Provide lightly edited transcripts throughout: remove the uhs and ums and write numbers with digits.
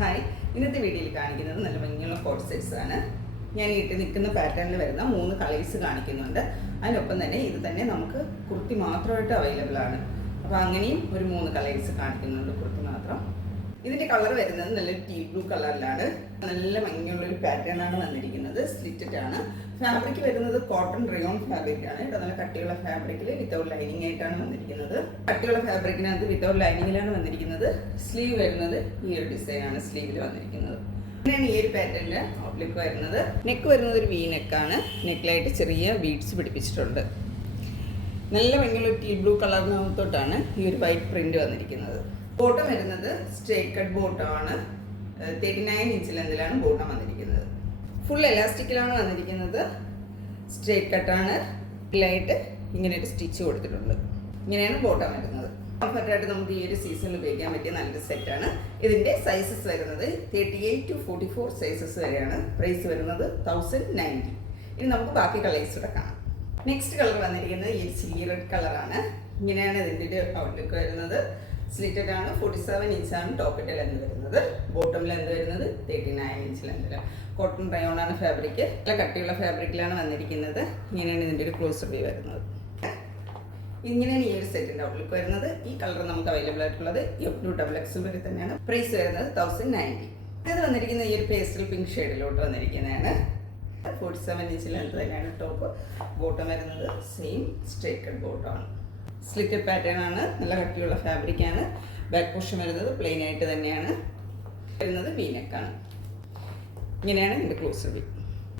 Hi, ഇന്നത്തെ വീഡിയോയിൽ കാണിക്കുന്നത് നല്ല ഭംഗിയുള്ള കോട്ട് സെറ്റ്സ് ആണ്. ഞാൻ ഇട്ട് നിൽക്കുന്ന പാറ്റേണിൽ വരുന്ന 3 കളേഴ്സ് കാണിക്കുന്നുണ്ട്. അതിനൊപ്പം തന്നെ ഇത് തന്നെ നമുക്ക് കുർത്തി മാത്രമായിട്ട് അവൈലബിൾ ആണ്. അപ്പോൾ അങ്ങനെയും ഒരു 3 കളേഴ്സ് കാണിക്കുന്നുണ്ട്, കുർത്തി മാത്രം. ഇതിൻ്റെ കളർ വരുന്നത് നല്ലൊരു ടീ ബ്ലൂ കളറിലാണ്. നല്ല ഭംഗിയുള്ളൊരു പാറ്റേൺ ആണ് വന്നിരിക്കുന്നത്. സ്ലിറ്റഡ് ആണ്. ഫാബ്രിക് വരുന്നത് കോട്ടൺ റിയോൺ ഫാബ്രിക് ആണ്. ഇവിടെ നല്ല കട്ടിയുള്ള ഫാബ്രിക്കിൽ വിത്തൗട്ട് ലൈനിങ് ആയിട്ടാണ് വന്നിരിക്കുന്നത്. കട്ടിയുള്ള ഫാബ്രിക്കിനകത്ത് വിത്തൗട്ട് ലൈനിങ്ങിലാണ് വന്നിരിക്കുന്നത്. സ്ലീവ് വരുന്നത് ഈ ഒരു ഡിസൈൻ ആണ് സ്ലീവിൽ വന്നിരിക്കുന്നത്. ഇങ്ങനെയാണ് ഈ ഒരു പാറ്റേണിന്റെ ഔട്ട്ലുക്ക് വരുന്നത്. നെക്ക് വരുന്നത് ഒരു വി നെക്കാണ്. നെക്കിലായിട്ട് ചെറിയ ബീഡ്സ് പിടിപ്പിച്ചിട്ടുണ്ട്. നല്ല ഭംഗിയുള്ള ടീ ബ്ലൂ കളറിനകത്തോട്ടാണ് ഈ ഒരു വൈറ്റ് പ്രിന്റ് വന്നിരിക്കുന്നത്. ബോട്ടം വരുന്നത് സ്ട്രേറ്റ് കട്ട് ബോട്ടമാണ്. 39 ഇഞ്ച് ലെന്തിലാണ് ബോട്ടം വന്നിരിക്കുന്നത്. ഫുൾ എലാസ്റ്റിക്കിലാണ് വന്നിരിക്കുന്നത്. സ്ട്രേറ്റ് കട്ടാണ്. ഇതിലായിട്ട് ഇങ്ങനെ ഒരു സ്റ്റിച്ച് കൊടുത്തിട്ടുണ്ട്. ഇങ്ങനെയാണ് ബോട്ടം വരുന്നത്. കംഫർട്ടായിട്ട് നമുക്ക് ഈ ഒരു സീസണിൽ ഉപയോഗിക്കാൻ പറ്റിയ നല്ലൊരു സെറ്റാണ്. ഇതിൻ്റെ സൈസസ് വരുന്നത് 38 to 44 സൈസസ് വരെയാണ്. പ്രൈസ് വരുന്നത് 1090. ഇനി നമുക്ക് ബാക്കി കളേഴ്സ് കൂടെ കാണാം. നെക്സ്റ്റ് കളർ വന്നിരിക്കുന്നത് ഈ ചില്ലി റെഡ് കളറാണ്. ഇങ്ങനെയാണ് ഇതിൻ്റെ ഒരു ഔട്ട്ലുക്ക് വരുന്നത്. സ്ലിറ്റഡ് ആണ്. 47 ഇഞ്ചാണ് ടോപ്പിൻ്റെ ലെന്ത് വരുന്നത്. ബോട്ടം ലെന്ത് വരുന്നത് 39 ഇഞ്ച് ലെന്തിലാണ്. കോട്ടൺ റയോൺ ആണ് ഫാബ്രിക്. നല്ല കട്ടിയുള്ള ഫാബ്രിക്കിലാണ് വന്നിരിക്കുന്നത്. ഇങ്ങനെയാണ് ഇതിൻ്റെ ഒരു ക്ലോസർ വ്യൂ വരുന്നത്. ഇങ്ങനെയാണ് ഈ ഒരു സെറ്റിൻ്റെ ഔട്ട്ലുക്ക് വരുന്നത്. ഈ കളർ നമുക്ക് അവൈലബിൾ ആയിട്ടുള്ളത് XXL വരെ തന്നെയാണ്. പ്രൈസ് വരുന്നത് 1090. ഇത് വന്നിരിക്കുന്നത് ഈ ഒരു പേസ്റ്റൽ പിങ്ക് ഷെയ്ഡിലോട്ട് വന്നിരിക്കുന്നതാണ്. 47 ഇഞ്ച് ലെന്ത് തന്നെയാണ് ടോപ്പ്. ബോട്ടം വരുന്നത് സെയിം സ്ട്രേറ്റ് കട്ട് ബോട്ടമാണ്. സ്ലിറ്റഡ് പാറ്റേൺ ആണ്. നല്ല കട്ടിയുള്ള ഫാബ്രിക് ആണ്. ബാക്ക് പോർഷൻ വരുന്നത് പ്ലെയിൻ ആയിട്ട് തന്നെയാണ് വരുന്നത്. വി നെക്കാണ്. ഇങ്ങനെയാണ് ഇതിൻ്റെ ക്ലോസർ വ്യൂ.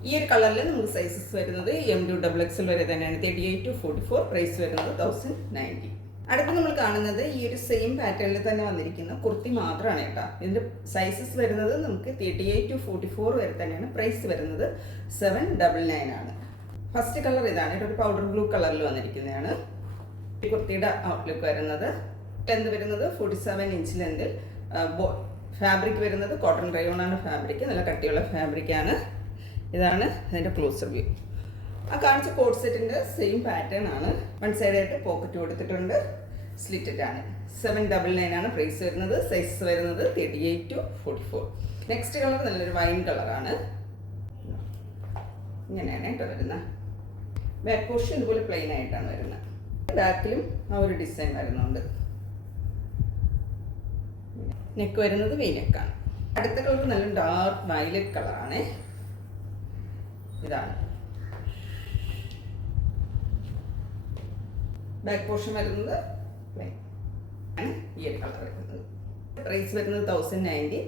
ഈ ഒരു കളറിൽ നമുക്ക് സൈസസ് വരുന്നത് XXL വരെ തന്നെയാണ്. 38 to 44. പ്രൈസ് വരുന്നത് 1090. അടുത്ത് നമ്മൾ കാണുന്നത് ഈ ഒരു സെയിം പാറ്റേണിൽ തന്നെ വന്നിരിക്കുന്ന കുർത്തി മാത്രമാണ് കേട്ടോ. ഇതിൻ്റെ സൈസസ് വരുന്നത് നമുക്ക് 38 to 44 വരെ തന്നെയാണ്. പ്രൈസ് വരുന്നത് 799 ആണ്. ഫസ്റ്റ് കളർ ഇതാണ്. ഇതൊരു പൗഡർ ബ്ലൂ കളറിൽ വന്നിരിക്കുന്നതാണ്. കുർത്തിയുടെ ഔട്ട്ലുക്ക് വരുന്നത് ലെന്ത് വരുന്നത് 47 ഇഞ്ച് ലെന്തിൽ. ഫാബ്രിക് വരുന്നത് കോട്ടൺ റയോൺ ആണ് ഫാബ്രിക്. നല്ല കട്ടിയുള്ള ഫാബ്രിക്കാണ്. ഇതാണ് അതിൻ്റെ ക്ലോസർ വ്യൂ. ആ കാണിച്ച കോട്ട് സെറ്റിൻ്റെ സെയിം പാറ്റേൺ ആണ്. വൺ സൈഡായിട്ട് പോക്കറ്റ് കൊടുത്തിട്ടുണ്ട്. സ്ലിറ്റഡ് ആണ്. 799 ആണ് പ്രൈസ് വരുന്നത്. സൈസ് വരുന്നത് 38 to 44. നെക്സ്റ്റ് കളർ നല്ലൊരു വൈൻ കളറാണ്. ഇങ്ങനെയാണ് കേട്ടോ വരുന്നത്. ബാക്ക് പോർഷൻ ഇതുപോലെ പ്ലെയിൻ ആയിട്ടാണ് വരുന്നത്. ബാക്കിലും ആ ഒരു ഡിസൈൻ വരുന്നുണ്ട്. നെക്ക് വരുന്നത് വി നെക്കാണ്. അടുത്ത കളർ നല്ല ഡാർക്ക് വയലറ്റ് കളറാണ്. ഇതാണ് ബാക്ക് പോർഷൻ വരുന്നത് പ്ലെയിൻ ആണ്. ഈ ഒരു കളർ വരുന്നത്. പ്രൈസ് വരുന്നത് 1090.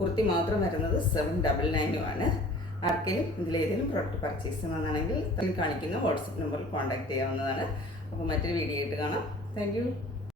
കുർത്തി മാത്രം വരുന്നത് 799 ആണ്. ആർക്കെങ്കിലും ഇതിലേതെങ്കിലും പ്രൊഡക്റ്റ് പർച്ചേസ് ചെയ്യുന്നതാണെങ്കിൽ കാണിക്കുന്ന വാട്സപ്പ് നമ്പറിൽ കോൺടാക്ട് ചെയ്യാവുന്നതാണ്. അപ്പോൾ മറ്റൊരു വീഡിയോ ആയിട്ട് കാണാം. Thank you.